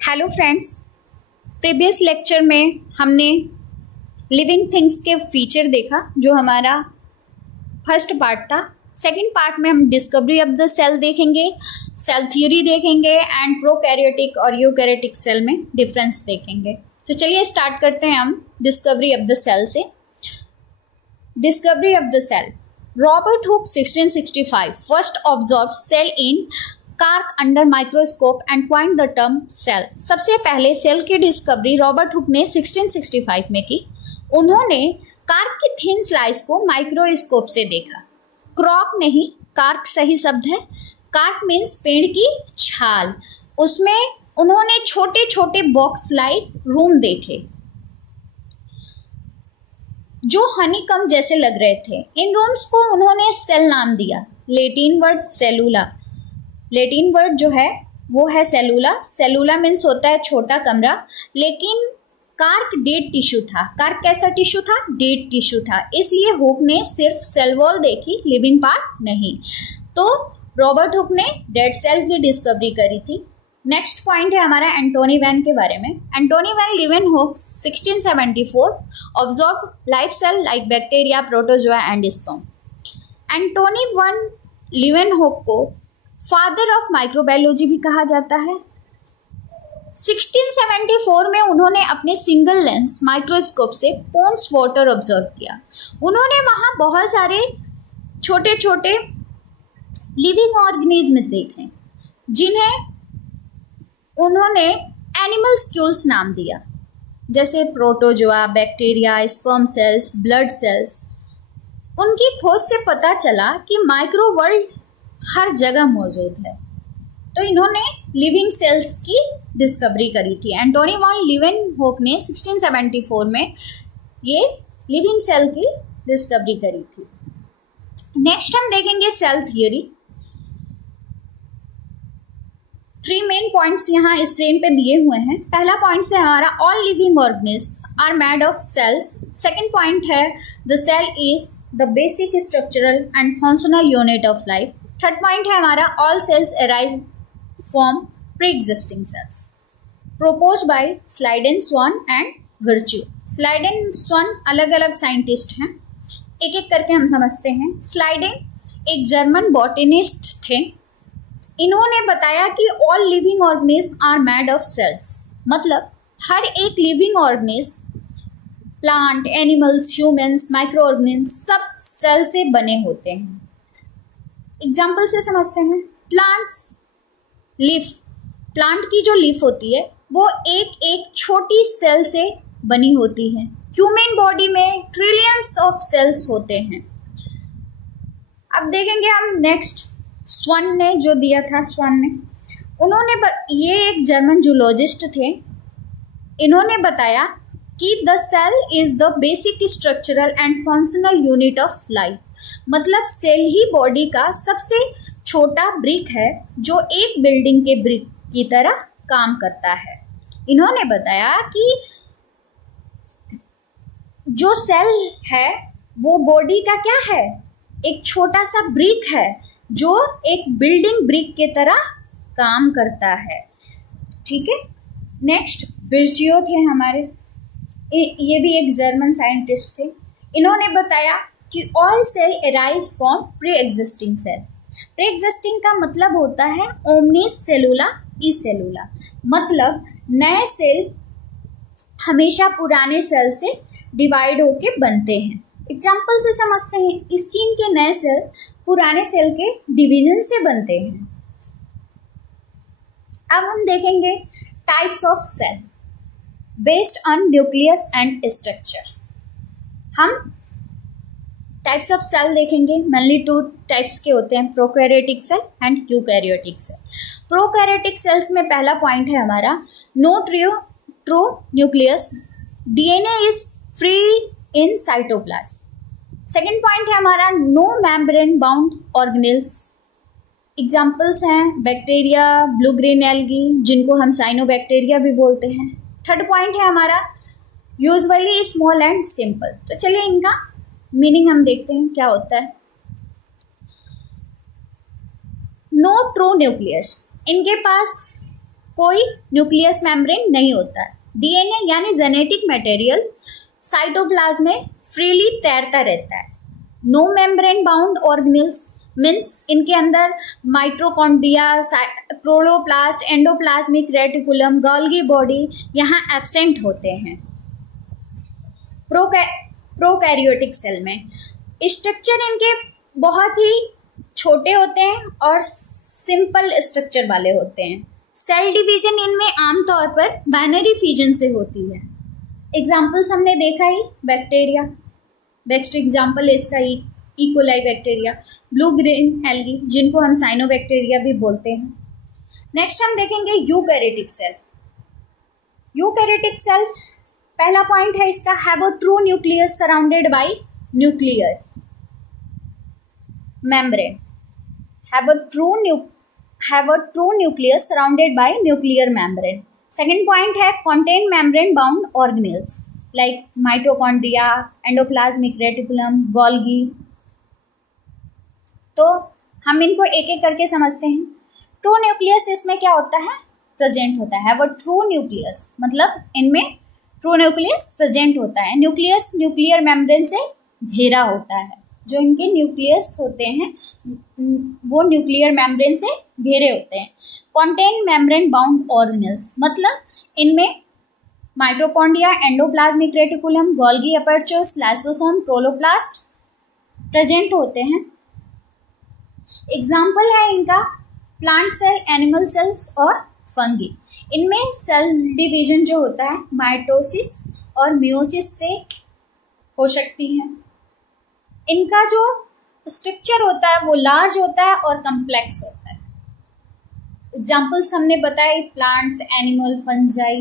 Hello friends, previous lecture में हमने living things के फीचर देखा जो हमारा फर्स्ट पार्ट था। सेकंड पार्ट में हम डिस्कवरी ऑफ द सेल देखेंगे, सेल थ्योरी देखेंगे एंड प्रोकैरियोटिक और यूकैरियोटिक सेल में डिफरेंस देखेंगे। तो चलिए स्टार्ट करते हैं हम डिस्कवरी ऑफ द सेल से। Discovery of the cell. Robert Hooke 1665 first observe cell in cork under microscope and coined the term cell. सबसे पहले सेल की डिस्कवरी रॉबर्ट हुक ने 1665 में की। उन्होंने कार्क की थिन स्लाइस को माइक्रोस्कोप से देखा। क्रॉक नहीं, कार्क सही शब्द है। कार्क मीन्स पेड़ की छाल। उसमें उन्होंने छोटे छोटे बॉक्स लाइक रूम देखे जो हनीकम जैसे लग रहे थे। इन रूम्स को उन्होंने सेल नाम दिया। लेटिन वर्ड सेलुला, लेटिन वर्ड जो है वो है सेलुला। सेलुला मीन्स होता है छोटा कमरा, लेकिन कार्क डेड टिश्यू था। कार्क कैसा टिश्यू था? डेड टिश्यू था। इसलिए हुक ने सिर्फ सेल वॉल देखी, लिविंग पार्ट नहीं। तो रॉबर्ट हुक ने डेड सेल की डिस्कवरी करी थी। नेक्स्ट पॉइंट है हमारा एंटोनी वैन के बारे में। Antonie van Leeuwenhoek 1674 observe life cell like bacteria, protozoa and sperm. Antonie van Leeuwenhoek को फादर ऑफ माइक्रोबायोलॉजी भी कहा जाता है। 1674 में उन्होंने अपने सिंगल लेंस माइक्रोस्कोप से पोन्स वाटर ऑब्जर्व किया। उन्होंने वहाँ बहुत सारे छोटे छोटे लिविंग ऑर्गेनिज्म देखे जिन्हें उन्होंने एनिमल स्क्यूल्स नाम दिया, जैसे protozoa, bacteria, sperm cells, blood cells. उनकी खोज से पता चला कि माइक्रो वर्ल्ड हर जगह मौजूद है। तो इन्होंने लिविंग सेल्स की डिस्कवरी करी थी। एंटोनी वॉन लीवेनहोक ने 1674 में ये लिविंग सेल की डिस्कवरी करी थी। नेक्स्ट हम देखेंगे सेल थ्योरी। 3 मेन पॉइंट्स यहाँ स्क्रीन पे दिए हुए हैं। पहला पॉइंट है हमारा all living organisms are made of cells. Second point है the cell is the basic structural and functional unit of life. Third point है हमारा all cells arise from pre existing cells. Propose by Schleiden Schwann and Virchow. Schleiden Schwann अलग अलग scientist हैं, एक एक करके हम समझते हैं। स्लाइडेन एक जर्मन बॉटनिस्ट थे। इन्होंने बताया कि all living organism are made of cells, मतलब हर एक living organism, plant, animals, humans, microorganism सब सेल से बने होते हैं। एग्जाम्पल से समझते हैं। प्लांट्स लीफ, प्लांट की जो लीफ होती है वो एक एक छोटी सेल से बनी होती है। ह्यूमन बॉडी में ट्रिलियंस ऑफ सेल्स होते हैं। अब देखेंगे हम नेक्स्ट स्वान ने जो दिया था। स्वान ने ये एक जर्मन जूलॉजिस्ट थे। इन्होंने बताया कि the cell is the basic structural and functional unit of life, मतलब सेल ही बॉडी का सबसे छोटा ब्रिक है जो एक बिल्डिंग के ब्रिक की तरह काम करता है। इन्होंने बताया कि जो सेल है वो बॉडी का क्या है? एक छोटा सा ब्रिक है जो एक बिल्डिंग ब्रिक के तरह काम करता है। ठीक है। नेक्स्ट विर्चियो थे हमारे, ये भी एक जर्मन साइंटिस्ट थे। इन्होंने बताया कि all cell arise from pre existing cell. Pre existing का मतलब होता है ओमनिस सेलुला ई सेलुला, मतलब नए सेल हमेशा पुराने सेल से डिवाइड होके बनते हैं। एग्जाम्पल से समझते हैं। स्किन के नए सेल पुराने सेल के डिवीजन से बनते हैं। अब हम देखेंगे types of cell based on nucleus and structure. हम टाइप्स ऑफ सेल देखेंगे। मेनली 2 टाइप्स के होते हैं, prokaryotic cell and eukaryotic cell. Prokaryotic cells में पहला पॉइंट है हमारा no true nucleus, DNA is free in cytoplasm. Second point है हमारा no membrane bound organelles. Examples हैं बैक्टीरिया, ब्लू ग्रीन एल्गी जिनको हम साइनोबैक्टीरिया भी बोलते हैं। थर्ड पॉइंट है हमारा यूजुअली स्मॉल एंड सिंपल। तो चलिए इनका मीनिंग हम देखते हैं क्या होता है। नो ट्रू न्यूक्लियस, इनके पास कोई न्यूक्लियस मेम्ब्रेन नहीं होता है। डीएनए यानी जेनेटिक मटेरियल साइटोप्लाज्म में फ्रीली तैरता रहता है। No membrane bound organelles means इनके अंदर mitochondria, chloroplast, endoplasmic reticulum, Golgi body यहाँ एब्सेंट होते हैं। प्रोकैरियोटिक सेल में स्ट्रक्चर इनके बहुत ही छोटे होते हैं और सिंपल स्ट्रक्चर वाले होते हैं। सेल डिवीजन इनमें आमतौर पर बाइनरी फिजन से होती है। एग्जाम्पल्स हमने देखा ही, बैक्टीरिया, बेस्ट एग्जाम्पल है इसका E coli bacteria, blue green algae जिनको हम साइनोबैक्टीरिया भी बोलते हैं। नेक्स्ट हम देखेंगे यूकैरियोटिक सेल। यूकैरियोटिक सेल पहला पॉइंट है इसका, have a true nucleus surrounded by nuclear membrane. Have a true nucleus surrounded by nuclear membrane. Second point है contain membrane bound organelles like mitochondria, endoplasmic reticulum, Golgi। तो हम इनको एक एक करके समझते हैं। ट्रू न्यूक्लियस इसमें क्या होता है, प्रेजेंट होता है। हैव अ ट्रू न्यूक्लियस मतलब इनमें ट्रू न्यूक्लियस प्रेजेंट होता है। न्यूक्लियस न्यूक्लियर मेम्ब्रेन से घेरा होता है। जो इनके न्यूक्लियस होते हैं वो न्यूक्लियर मेम्ब्रेन से घेरे होते हैं। कॉन्टेन मेम्ब्रेन बाउंड ऑर्गेनेल्स मतलब इनमें mitochondria, endoplasmic reticulum, Golgi apertures, lysosome, chloroplast present होते हैं। एग्जाम्पल है इनका प्लांट सेल, एनिमल सेल्स और फंगी। इनमें सेल डिवीजन जो होता है माइटोसिस और मियोसिस से हो सकती है। इनका जो स्ट्रक्चर होता है वो लार्ज होता है और कम्प्लेक्स होता है। एग्जाम्पल्स हमने बताए प्लांट्स, एनिमल, फंजाई।